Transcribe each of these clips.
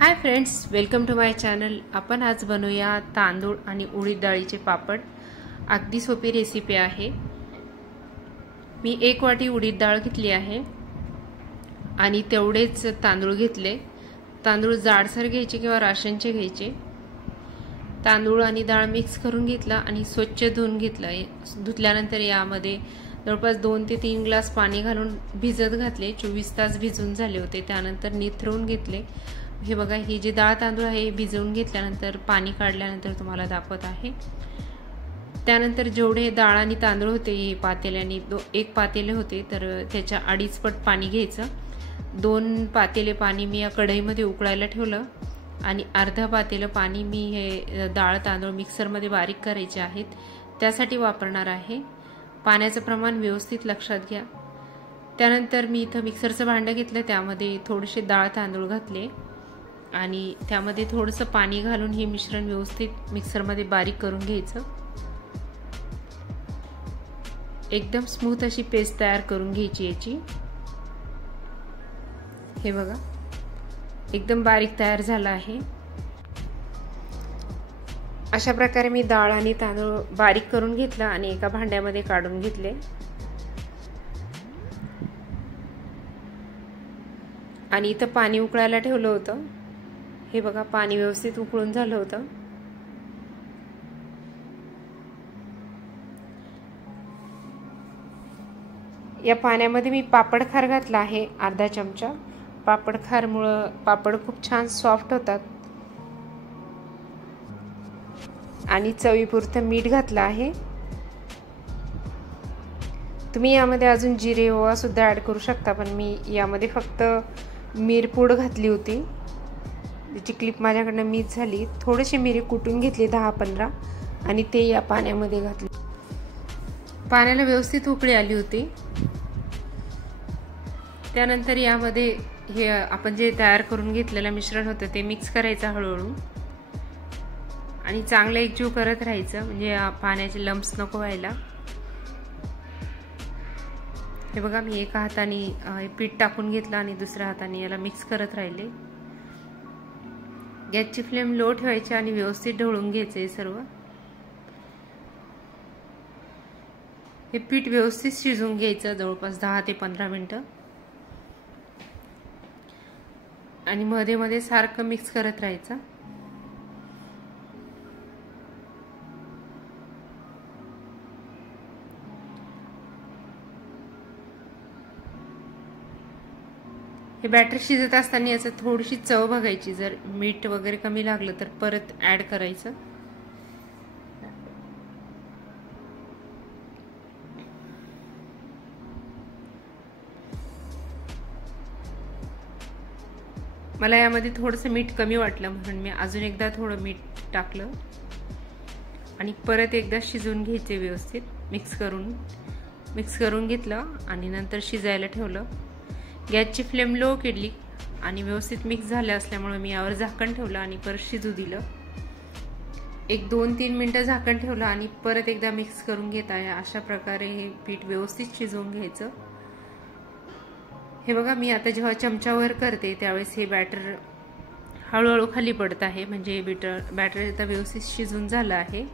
High friends, welcome to my channel. आपण आज बनवूया तांदूळ आणि उडीद डाळीचे पापड। अगदी सोपी रेसिपी आहे। मी 1 वाटी उडीद डाळ घेतली आहे आणि तेवढेच तांदूळ घेतले। तांदूळ जाडसर घ्यायचे किंवा राशनचे घ्यायचे। तांदूळ आणि डाळ मिक्स करून घेतला आणि स्वच्छ धुवून घेतलं। धुतल्यानंतर यामध्ये जवळपास 2 ते 3 ग्लास पाणी घालून भिजत घातले। 24 तास भिजून झाले होते। त्यानंतर निथळून घेतले। हे बघा, ही जी डाळ तांदूळ आहे भिजवून घेतल्यानंतर पाणी काढल्यानंतर तुम्हाला दाखवत आहे। त्यानंतर जेवढे डाळ आणि तांदूळ होते हे पातेल्याने 1 पातेले होते तर त्याच्या 2.5 पट पाणी घ्यायचं। 2 पातेले पाणी मी या कढईमध्ये उकळायला ठेवलं आणि अर्धा पातेलं पाणी मी हे डाळ तांदूळ मिक्सरमध्ये बारीक करायचे आहेत त्यासाठी वापरणार आहे। पाण्याचं प्रमाण व्यवस्थित लक्षात घ्या। त्यानंतर मी इथं मिक्सरचं भांडं घेतलं, त्यामध्ये थोडेसे डाळ तांदूळ घातले आणि त्यामध्ये थोडंसं पाणी घालून हे मिश्रण व्यवस्थित मिक्सरमध्ये बारीक करून घ्यायचं। एकदम स्मूथ अशी पेस्ट तयार करून घ्यायची याची। हे बघा, एकदम बारीक तयार झाला आहे। अशा प्रकारे मी डाळ आणि तांदूळ बारीक करून घेतला आणि एका भांड्यामध्ये काढून घेतले आणि इथं पाणी उकळायला ठेवलं होतं। हे बघा, पाणी व्यवस्थित उकळून झालं होतं। या पाण्यामध्ये मी पापड खार घातला आहे अर्धा चमचा। पापड खारमुळे पापड खूप छान सॉफ्ट होतात। आणि चवीपुरतं मीठ घातलं आहे। तुम्ही यामध्ये अजून जिरे ओवा सुद्धा ऍड करू शकता, पण मी यामध्ये फक्त मिरपूड घातली होती। त्याची क्लिप माझ्याकडनं मिस झाली। थोडीशी मिरी कुटून घेतली 10-15 आणि ते या पाण्यामध्ये घातले। पाण्याला व्यवस्थित उकळी आली होती। त्यानंतर यामध्ये हे आपण जे तयार करून घेतलेलं मिश्रण होतं ते मिक्स करायचं हळूहळू आणि चांगलं एकजीव करत राहायचं, म्हणजे पाण्याचे लम्प्स नको व्हायला। हे बघा, मी एका हाताने पीठ टाकून घेतलं आणि दुसऱ्या हाताने याला मिक्स करत राहिले। गॅसची फ्लेम लो ठेवायची आणि व्यवस्थित ढवळून घ्यायचे सर्व। हे पीठ व्यवस्थित शिजवून घ्यायचं जवळपास 10 ते 15 मिनिटं आणि मध्ये मध्ये सारखं मिक्स करत राहायचं। हे बॅटर शिजत असताना याचं थोडीशी चव बघायची, जर मीठ वगैरे कमी लागलं तर परत ऍड करायचं। मला यामध्ये थोडंसं मीठ कमी वाटलं म्हणून मी अजून एकदा थोडं मीठ टाकलं आणि परत एकदा शिजवून घ्यायचे व्यवस्थित। मिक्स करून घेतलं आणि नंतर शिजायला ठेवलं। गॅसची फ्लेम लो केली आणि व्यवस्थित मिक्स झालं असल्यामुळे मी यावर झाकण ठेवलं आणि परत शिजू दिलं। 1-2-3 मिनिटं झाकण ठेवलं आणि परत एकदा मिक्स करून घेत आहे। अशा प्रकारे हे पीठ व्यवस्थित शिजवून घ्यायचं। हे बघा, मी आता जेव्हा चमचावर करते त्यावेळेस हे बॅटर हळूहळू खाली पडत आहे, म्हणजे बॅटर आता व्यवस्थित शिजून झालं आहे।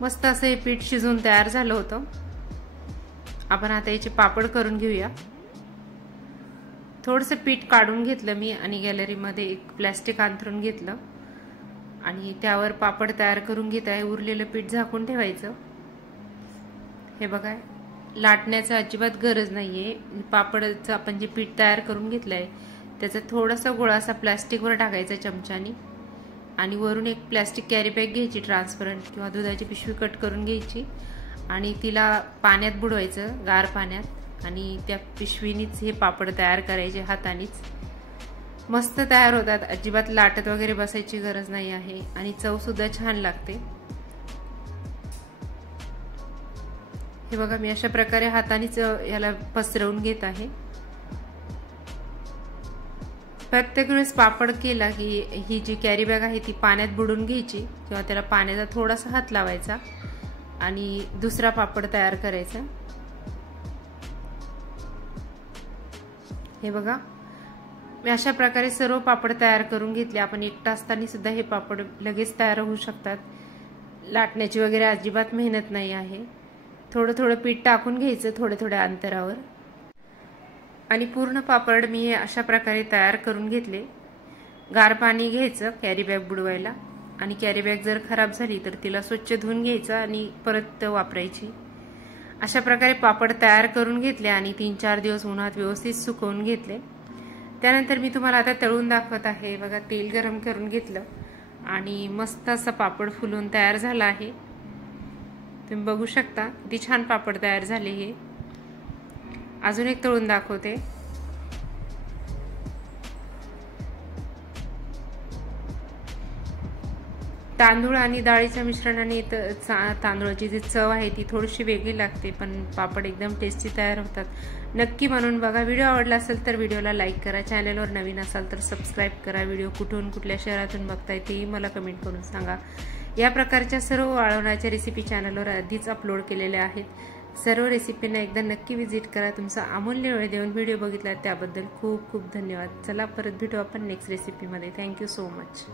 मस्त असं हे पीठ शिजून तयार झालं होतं। आपण आता याचे पापड करून घेऊया। थोडंसं पीठ काढून घेतलं मी आणि गॅलरीमध्ये एक प्लास्टिक अंथरून घेतलं आणि त्यावर पापड तयार करून घेत आहे। उरलेलं पीठ झाकून ठेवायचं। हे बघा, लाटण्याचं अजिबात गरज नाहीये। पापडचं आपण जे पीठ तयार करून घेतलंय त्याचा थोडासा गोळा असा प्लास्टिकवर टाकायचा चमच्याने आणि वरून एक प्लास्टिक कॅरी बॅग घ्यायची ट्रान्सपरंट, किंवा दुधाची पिशवी कट करून घ्यायची आणि तिला पाण्यात बुडवायचं, गार पाण्यात, आणि त्या पिशवीनीच हे पापड तयार करायचे हातानेच। मस्त तयार होतात, अजिबात लाटत वगैरे बसायची गरज नाही आहे आणि चव सुद्धा छान लागते। हे बघा, मी अशा प्रकारे हातानेच याला पसरवून घेत आहे। प्रत्येक वेळेस पापड केला की ही जी कॅरी बॅग आहे ती पाण्यात बुडून घ्यायची किंवा त्याला पाण्याचा थोडासा हात लावायचा आणि दुसरा पापड तयार करायचा। हे बघा, मी अशा प्रकारे सर्व पापड तयार करून घेतले। आपण एकटा असताना सुद्धा हे पापड लगेच तयार होऊ शकतात, लाटण्याची वगैरे अजिबात मेहनत नाही आहे। थोडं थोडं पीठ टाकून घ्यायचं थोड्या थोड्या अंतरावर आणि पूर्ण पापड मी अशा प्रकारे तयार करून घेतले। गार पाणी घ्यायचं कॅरी बॅग बुडवायला आणि कॅरी बॅग जर खराब झाली तर तिला स्वच्छ धुवून घ्यायचं आणि परत वापरायची। अशा प्रकारे पापड तयार करून घेतले आणि 3-4 दिवस उन्हात व्यवस्थित सुकवून घेतले। त्यानंतर मी तुम्हाला आता तळून दाखवत आहे। बघा, तेल गरम करून घेतलं आणि मस्त असा पापड फुलून तयार झाला आहे। तुम्ही बघू शकता किती छान पापड तयार झाले। हे अजून एक तळून दाखवते। तांदूळ आणि डाळीच्या मिश्रणाने तांदूळाची जी चव आहे ती थोडीशी वेगळी लागते, पण पापड एकदम टेस्टी तयार होतात। नक्की बनवून बघा। व्हिडिओ आवडला असेल तर व्हिडिओला लाईक करा, चॅनलवर नवीन असाल तर सबस्क्राईब करा। व्हिडिओ कुठून कुठल्या शहरातून बघताय तेही मला कमेंट करून सांगा। या प्रकारच्या सर्व वाळवण्याच्या रेसिपी चॅनलवर आधीच अपलोड केलेल्या आहेत। सर्व रेसिपींना एकदा नक्की व्हिजिट करा। तुमचा अमूल्य वेळ देऊन व्हिडिओ बघितला त्याबद्दल खूप खूप धन्यवाद। चला परत भेटू आपण नेक्स्ट रेसिपीमध्ये। Thank you so much.